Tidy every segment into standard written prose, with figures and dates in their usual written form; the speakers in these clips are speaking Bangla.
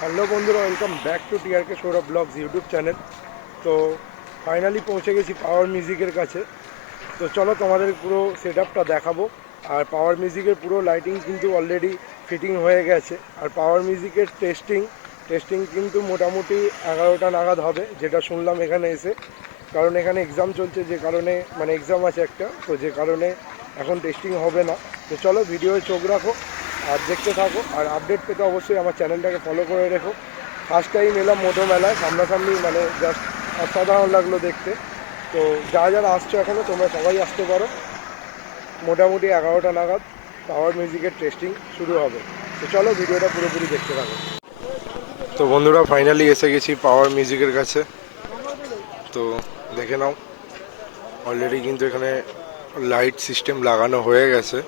হ্যালো বন্ধুরা, welcome back to TRK Sourav blogs YouTube channel. তো ফাইনালি পৌঁছে গেছি পাওয়ার মিউজিকের কাছে। তো চলো তোমাদের পুরো সেট আপটা দেখাবো। আর পাওয়ার মিউজিকের পুরো লাইটিং কিন্তু অলরেডি ফিটিং হয়ে গেছে। আর পাওয়ার মিউজিকের টেস্টিং কিন্তু মোটামুটি 11টা নাগাদ হবে, যেটা শুনলাম এখানে এসে। কারণ এখানে এক্সাম চলছে, যে কারণে মানে এক্সাম আছে একটা, তো যে কারণে এখন টেস্টিং হবে না। তো চলো ভিডিওয়ে চোখ রাখো আর দেখতে থাকো। আর আপডেট পেতে অবশ্যই আমার চ্যানেলটাকে ফলো করে রেখো। ফার্স্ট টাইম এলাম মোটো মেলায় সামনাসামনি, মানে জাস্ট অসাধারণ লাগলো দেখতে। তো যারা আসছো এখনও, তোমরা সবাই আসতে পারো। মোটামুটি 11টা নাগাদ পাওয়ার মিউজিকের টেস্টিং শুরু হবে। তো চলো ভিডিওটা পুরোপুরি দেখতে থাকো। তো বন্ধুরা, ফাইনালি এসে গেছি পাওয়ার মিউজিকের কাছে। তো দেখে নাও, অলরেডি কিন্তু এখানে লাইট সিস্টেম লাগানো হয়ে গেছে।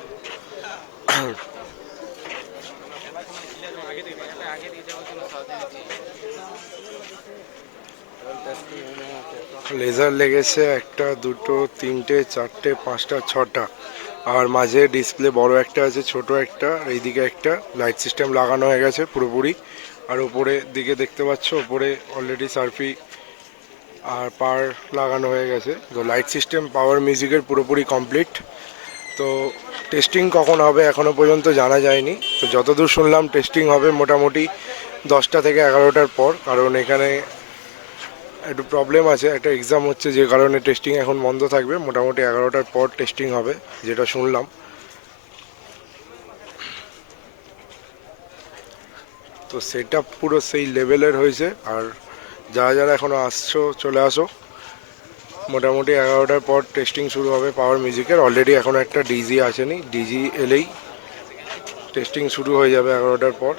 লেজার লেগেছে একটা, দুটো, তিনটে, চারটে, পাঁচটা, ছটা। আর মাঝে ডিসপ্লে বড় একটা আছে, ছোট একটা, এইদিকে একটা লাইট সিস্টেম লাগানো হয়ে গেছে পুরোপুরি। আর ওপরে দিকে দেখতে পাচ্ছ, ওপরে অলরেডি সার্ফি আর পার লাগানো হয়ে গেছে। তো লাইট সিস্টেম পাওয়ার মিউজিকের পুরোপুরি কমপ্লিট। তো টেস্টিং কখন হবে এখনও পর্যন্ত জানা যায়নি। তো যতদূর শুনলাম টেস্টিং হবে মোটামুটি 10টা থেকে 11টার পর। কারণ এখানে একটু প্রবলেম আছে, একটা এক্সাম হচ্ছে, যে কারণে টেস্টিং এখন বন্ধ থাকবে। মোটামুটি 11টার পর টেস্টিং হবে, যেটা শুনলাম। তো সেটআপ পুরো সেই লেভেলের হয়েছে। আর যারা এখনও আসছো চলে আসো। মোটামুটি 11টার পর টেস্টিং শুরু হবে পাওয়ার মিউজিকের। অলরেডি এখনও একটা ডিজি আসেনি, ডিজি এলেই টেস্টিং শুরু হয়ে যাবে 11টার পর।